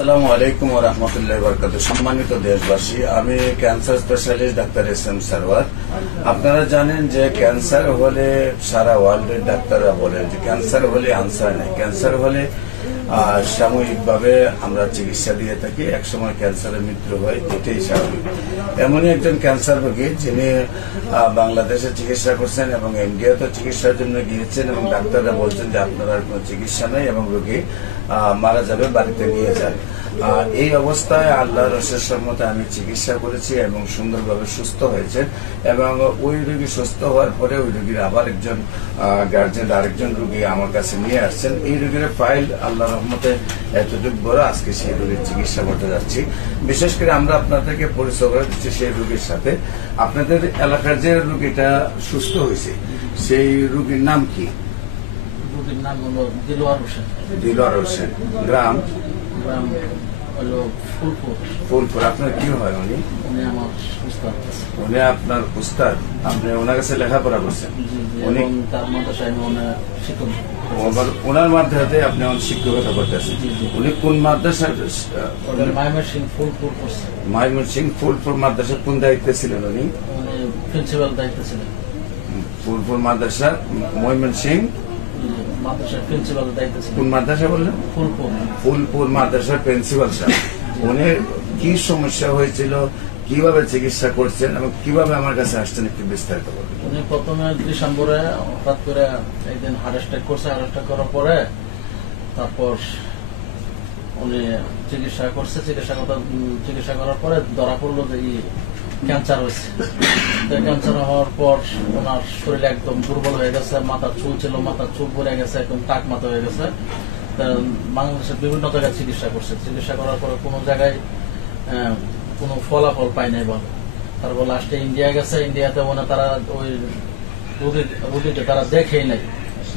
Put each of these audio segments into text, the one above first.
আসসালামু আলাইকুম ওয়া রাহমাতুল্লাহি ওয়া বারাকাতুহু। সম্মানিত দেশবাসী, আমি cancer specialist doctor SM. Sarwar. আপনারা জানেন যে ক্যান্সার হলে সারা ওয়ার্ল্ডের ডাক্তাররা বলেন যে ক্যান্সার হলে আনসার নেই, ক্যান্সার হলে সাময়িকভাবে আমরা চিকিৎসা দিয়ে থাকি, একসময় ক্যান্সারের মৃত্যু হয়, এটাই স্বাভাবিক। এমনই একজন ক্যান্সার রোগী যিনি বাংলাদেশে চিকিৎসা করছেন এবং ইন্ডিয়াতে চিকিৎসার জন্য গিয়েছেন এবং ডাক্তাররা বলছেন যে আপনার আর কোনো চিকিৎসা নেই এবং রোগী মারা যাবে, বাড়িতে নিয়ে যান। এই অবস্থায় আল্লাহর অশেষ রহমতে আমি চিকিৎসা করেছি এবং সুন্দরভাবে সুস্থ হয়েছেন এবং ওই রোগী সুস্থ হওয়ার পরে ওই রোগীর আবার একজন গার্জেন আরেকজন রোগী আমার কাছে নিয়ে আসছেন। এই রোগীর ফাইল আল্লাহর রহমতে এতটুকু বড়, আজকে সেই রোগীর চিকিৎসা করতে যাচ্ছি। বিশেষ করে আমরা আপনাদেরকে পরিচয় করে দিচ্ছি সেই রোগীর সাথে। আপনাদের এলাকার যে রোগীটা সুস্থ হয়েছে সেই রোগীর নাম কি? রোগীর নাম হলো দিলওয়ার হোসেন। দিলওয়ার হোসেন। গ্রাম হলো ফুলপুর। ফুলপুর। আপনার কি হয়? উনি আমার উস্তাদ। উনি আপনার উস্তাদ? আপনি ওনার কাছে লেখাপড়া করছেন? উনি তার মাদ্রাসায় আমি শিক্ষক। ওনার মাধ্যমে আপনি শিক্ষকতা করতেছেন? উনি কোন মাদ্রাসার? ময়মনসিংহ ফুলপুর করছে। ময়মনসিংহ ফুলপুর মাদ্রাসার কোন দায়িত্বে ছিলেন উনি? প্রিন্সিপাল দায়িত্বে ছিলেন। ফুলপুর মাদ্রাসা ময়মনসিংহ মাদ্রাসার প্রিন্সিপাল দায়িত্ব ছিলেন। কোন মাদ্রাসা বললেন? ফুলপুর। ফুলপুর মাদ্রাসার প্রিন্সিপাল সাহেব। উনি কি সমস্যা হয়েছিল, কিভাবে চিকিৎসা করছেন এবং কিভাবে আমার কাছে আসছেন একটু বিস্তারিত বলবেন। উনি প্রথমে ডিসেম্বরে হঠাৎ করে একদিন হার্ট অ্যাটাক করছে। হার্ট অ্যাটাক করার পরে তারপর উনি চিকিৎসা করছে। চিকিৎসা করার পরে ধরা পড়লো যে ক্যান্সার হয়েছে। ক্যান্সার হওয়ার পর ওনার শরীর একদম দুর্বল হয়ে গেছে, মাথার চুল ছিল, মাথার চুল পড়ে গেছে, একদম টাক মাথা হয়ে গেছে। বাংলাদেশের বিভিন্ন জায়গায় চিকিৎসা করছে। চিকিৎসা করার পরে কোনো জায়গায় কোনো ফলাফল পায় নাই বলে। তারপর লাস্টে ইন্ডিয়া গেছে। ইন্ডিয়াতে মনে তারা ওই রোগীকে তারা দেখেই নাই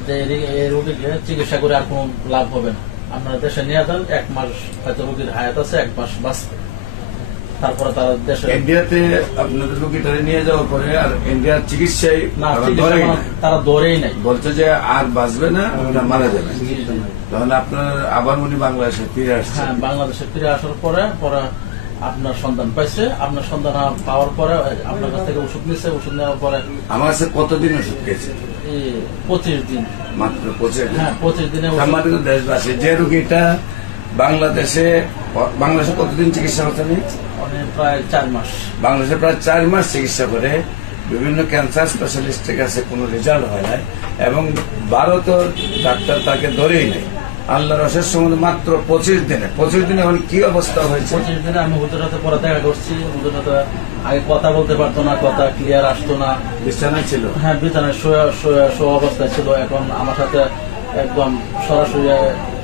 যে এই রোগীকে চিকিৎসা করে আর কোনো লাভ হবে না, আপনারা দেশে নিয়ে যান, 1 মাস হয়তো রোগীর হায়াত আছে, 1 মাস বাঁচবে। তারপরে তারা দেশে ইন্ডিয়াতে আপনাদের রোগীটা নিয়ে যাওয়ার পরে আর ইন্ডিয়ার চিকিৎসায় তারা ধরেই নাই, বলছে যে আর বাঁচবে না, মারা যাবে। তখন আপনার আবার উনি বাংলাদেশে ফিরে আসছে। হ্যাঁ, বাংলাদেশে ফিরে আসার পরে আপনার সন্ধান পাইছে। আপনার সন্ধান পাওয়ার পরে আপনার কাছ থেকে ওষুধ নিচ্ছে। ওষুধ নেওয়ার পরে আমার কাছে কতদিন ওষুধ খেয়েছে? 25 দিন। মাত্র 25 দিন? হ্যাঁ, 25 দিনে। সম্মানিত দেশবাসী, যে রোগীটা বাংলাদেশে কতদিন চিকিৎসা করছেন? প্রায় 4 মাস। বাংলাদেশে প্রায় 4 মাস চিকিৎসা করে বিভিন্ন ক্যান্সার স্পেশালিস্টের কাছে কোনো রেজাল্ট হয় না এবং ভারতের ডাক্তার তাকে ধরেই নেই। আল্লাহর অশেষ সম্বন্ধে মাত্র 25 দিনে এখন কি অবস্থা হয়েছে? 25 দিনে আমি হুজুর হাতে পরে দেখা করছি। হুজুর হাতে আগে কথা বলতে পারতো না, কথা ক্লিয়ার আসতো না, বিছানায় ছিল। হ্যাঁ, বিছানায় শোয়া অবস্থায় ছিল। এখন আমার সাথে একদম সরাসরি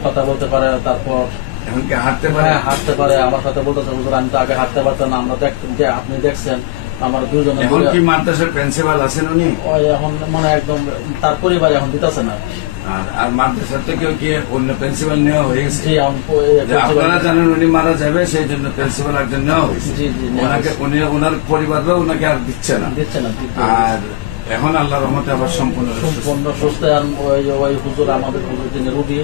কথা বলতে পারে। তারপর এখন কি হাঁটতে পারে? হ্যাঁ, হাঁটতে পারে। আমার সাথে বলতেছে হুজুর আমি তো আগে হাঁটতে পারতাম না, আমরা আপনি দেখছেন আমার দুজনে। এখন কি মাদ্রাসার প্রিন্সিপাল আছেন উনি? এখন মানে একদম তার পরিবার এখন দিতেছে না। আর মাদ্রাসার থেকেও কি অন্য প্রিন্সিপাল নেওয়া হয়েছে? জি, আপনারা জানেন উনি মারা যাবে, সেই জন্য প্রিন্সিপাল একজন নেওয়া হয়েছে। ওনার পরিবারও ওনাকে আর দিচ্ছে না। আর এখন আল্লাহর রহমতে আবার সম্পূর্ণ সুস্থ। ওই হুজুর, আমাদের হুজুর যিনি রুগী,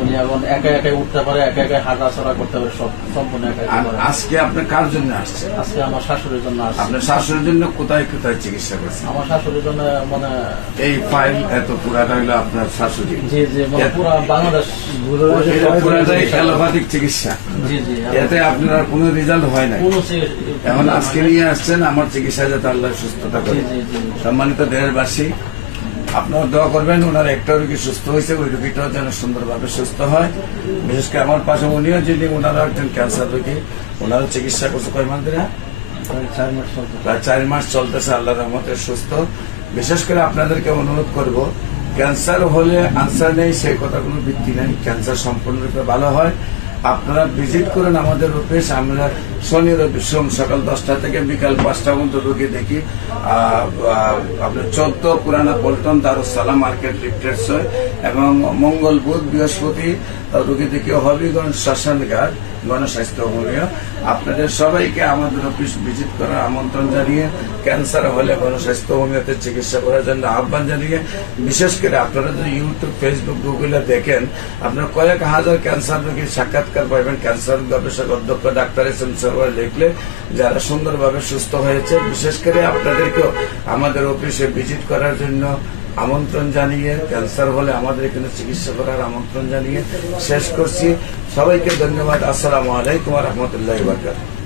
উনি এখন একাই উঠতে পারে, একাই হাঁটাচলা করতে পারে, সব সম্পূর্ণ একাই। আজকে আপনি কার জন্য আসছেন? আজকে আমার শাশুড়ির জন্য আসছে। আপনার শাশুড়ির জন্য কোথায় কোথায় চিকিৎসা করছেন? আমার শাশুড়ির জন্য মানে এই ফাইল এত পুরাটা হইলো আপনার শাশুড়ি? জি, মানে পুরা বাংলাদেশ পুরাটাই অ্যালোপ্যাথিক চিকিৎসা। জি, এতে আপনার আর কোনো রেজাল্ট হয় না। এখন আজকে নিয়ে আসছেন আমার চিকিৎসা যাতে আল্লাহ সুস্থতা করে। সম্মানিত দেশবাসী, আপনারা দোয়া করবেন ওনার একটা রোগী সুস্থ হয়েছে, ওই রোগীটাও যেন সুন্দরভাবে সুস্থ হয়। বিশেষ করে আমার পাশে উনিও যিনি, ওনারা একজন ক্যান্সার রোগী, ওনারও চিকিৎসা করছে। কয় মাস ধরে? প্রায় 4 মাস চলতেছে, আল্লাহর রহমতে সুস্থ। বিশেষ করে আপনাদেরকে অনুরোধ করব, ক্যান্সার হলে আনসার নেই সেই কথা কোনো ভিত্তি নেই। ক্যান্সার সম্পূর্ণরূপে ভালো হয়। আপনারা ভিজিট করেন আমাদের অফিস। আমরা শনি রবি সোম সকাল 10টা থেকে বিকাল 5টা পর্যন্ত রোগী দেখি। আপনার 14 পুরানা পল্টন দারুস সালাম মার্কেট লিফটেড সয় এবং মঙ্গল বুধ বৃহস্পতি রোগীদিকে হবিগঞ্জ শ্মশানঘাট গণস্বাস্থ্য হোমিও। আপনাদের সবাইকে আমাদের অফিস ভিজিট করার আমন্ত্রণ জানিয়ে, ক্যান্সার হলে গণস্বাস্থ্য হোমিওতে চিকিৎসা করার জন্য আহ্বান জানিয়ে, বিশেষ করে আপনারা যদি ইউটিউব, ফেসবুক, গুগলে দেখেন, আপনারা কয়েক হাজার ক্যান্সার রোগীর সাক্ষাৎকার পাবেন। ক্যান্সার গবেষক অধ্যক্ষ ডাক্তার এস এম সারওয়ার লিখলে যারা সুন্দরভাবে সুস্থ হয়েছে। বিশেষ করে আপনাদেরকেও আমাদের অফিসে ভিজিট করার জন্য আমন্ত্রণ জানিয়ে, ক্যান্সার হলে আমাদের এখানে চিকিৎসা করার আমন্ত্রণ জানিয়ে শেষ করছি। সবাইকে ধন্যবাদ। আসসালামু আলাইকুম ওয়া রাহমাতুল্লাহি ওয়া বারাকাতুহু।